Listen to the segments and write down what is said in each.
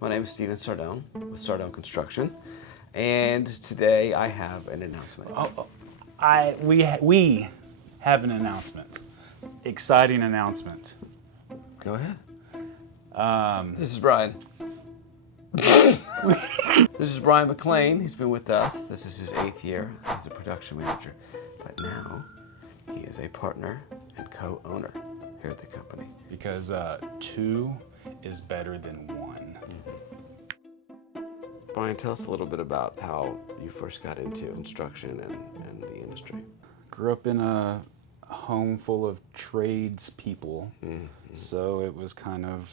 My name is Sardone with Sardone Construction, and today I have an announcement. We have an announcement. Exciting announcement. Go ahead. This is Brian. This is Brian McLain. He's been with us. This is his 8th year. He's a production manager, but now he is a partner and co-owner here at the company. Because 2 is better than 1. Brian, tell us a little bit about how you first got into construction and the industry. Grew up in a home full of tradespeople, so it was kind of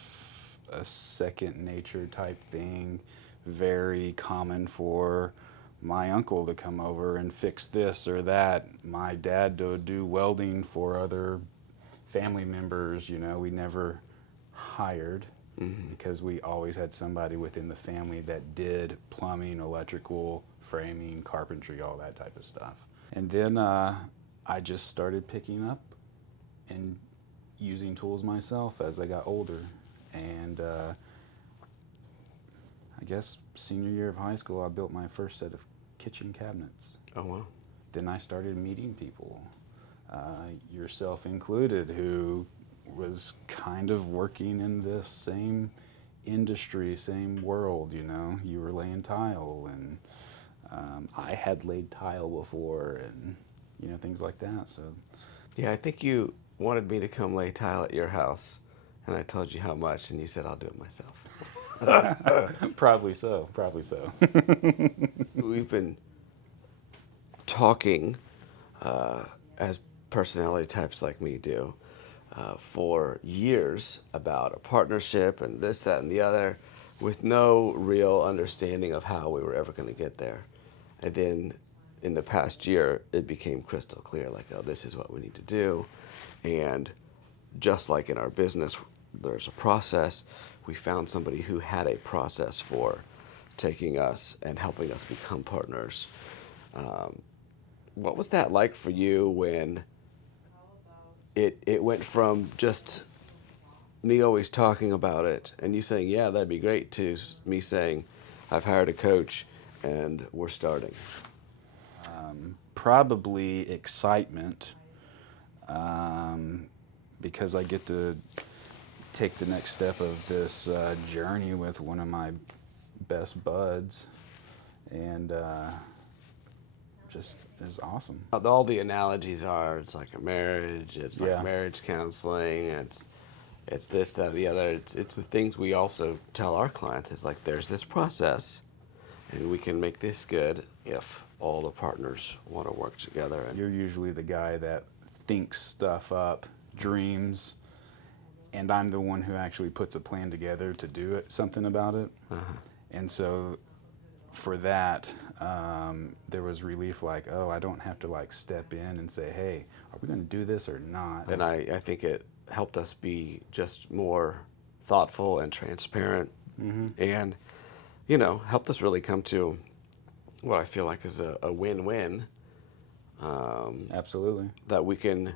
a second nature type thing. Very common for my uncle to come over and fix this or that. My dad to do welding for other family members. You know, we never hired. Because we always had somebody within the family that did plumbing, electrical, framing, carpentry, all that type of stuff. And then I just started picking up and using tools myself as I got older. And I guess senior year of high school, I built my first set of kitchen cabinets. Oh, wow. Then I started meeting people, yourself included, who was kind of working in this same industry, same world, you know. You were laying tile, and I had laid tile before, and, you know, things like that, so. Yeah, I think you wanted me to come lay tile at your house, and I told you how much, and you said, I'll do it myself. Probably so, probably so. We've been talking, as personality types like me do, for years about a partnership and this, that, and the other, with no real understanding of how we were ever going to get there. And then in the past year, it became crystal clear, like, oh, this is what we need to do. And just like in our business, there's a process. We found somebody who had a process for taking us and helping us become partners. What was that like for you when it went from just me always talking about it and you saying, yeah, that'd be great, to me saying, I've hired a coach and we're starting? Probably excitement, because I get to take the next step of this journey with one of my best buds, and just is awesome. All the analogies are, it's like a marriage, it's like Yeah. marriage counseling, it's this, that, the other. It's the things we also tell our clients. It's like, there's this process, and we can make this good if all the partners want to work together. And You're usually the guy that thinks stuff up, dreams, and I'm the one who actually puts a plan together to do something about it. And so for that, there was relief, like, oh, I don't have to like step in and say, hey, are we going to do this or not? And I think it helped us be just more thoughtful and transparent, and, you know, helped us really come to what I feel like is a win-win. Absolutely. That we can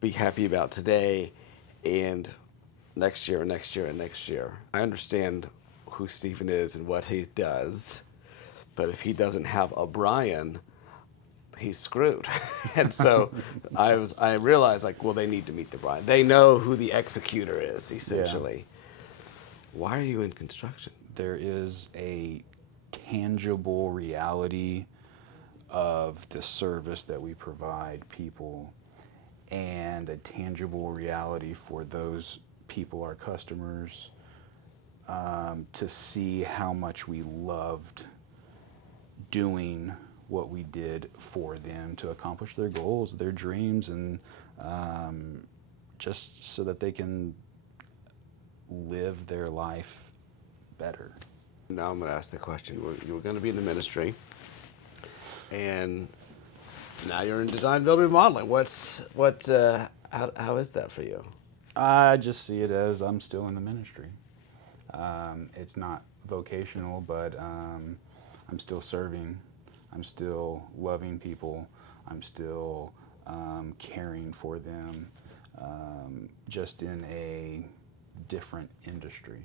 be happy about today and next year, and next year, and next year. I understand who Stephen is and what he does, but if he doesn't have a Brian, he's screwed. And so I realized, like, well, they need to meet the Brian. They know who the executor is, essentially. Yeah. Why are you in construction? There is a tangible reality of the service that we provide people, and a tangible reality for those people, our customers, to see how much we loved doing what we did for them to accomplish their goals, their dreams, and just so that they can live their life better. Now I'm going to ask the question. You were going to be in the ministry, and now you're in design, build, remodeling. How is that for you? I just see it as I'm still in the ministry. It's not vocational, but I'm still serving. I'm still loving people. I'm still caring for them, just in a different industry.